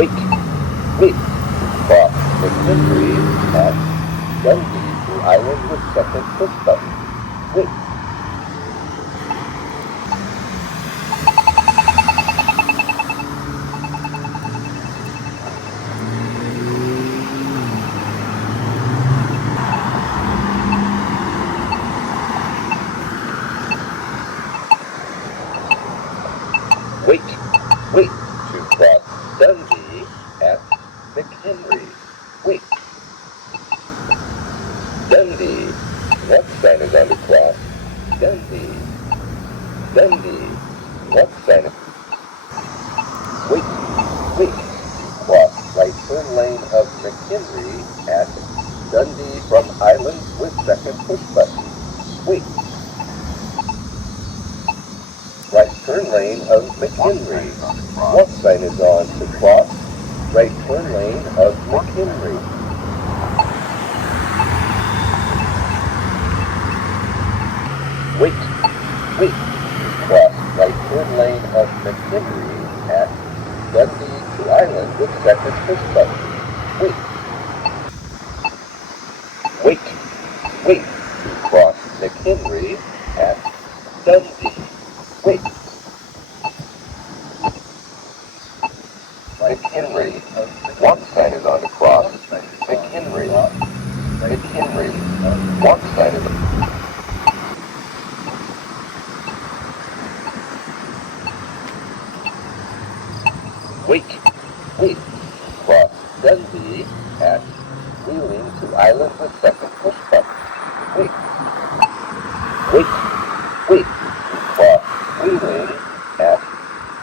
Wait. Wait. Cross McHenry at Dundee to Island with second push button. Wait. Wait. Wait. To cross Dundee at McHenry. Wait. Dundee. What sign is on the cross? Dundee. Dundee. What sign is... Wait. Wait. Cross right turn lane of McHenry at Dundee from Island with second push button. Wait. Right turn lane of McHenry. What sign is on to cross? Right turn lane of McHenry. Wait. Wait. Cross right turn lane of McHenry at Dundee to Island with second push button. Wait. Wait. Wait. To cross McHenry at Dundee. Wait. McHenry. What sign is on the cross? McHenry. McHenry. What sign is on... Wait. Wait. Cross Dundee at Wheeling to Island with second push button. Wait. Wait. Wait. Cross Wheeling at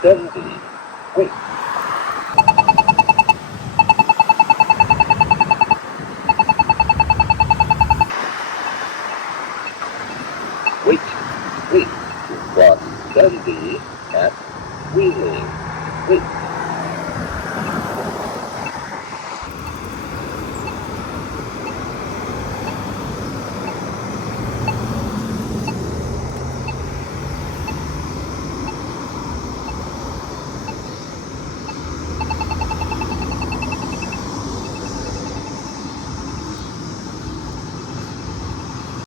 Dundee. Wait. Wait. Wait. Cross Dundee at Wheeling. Wait.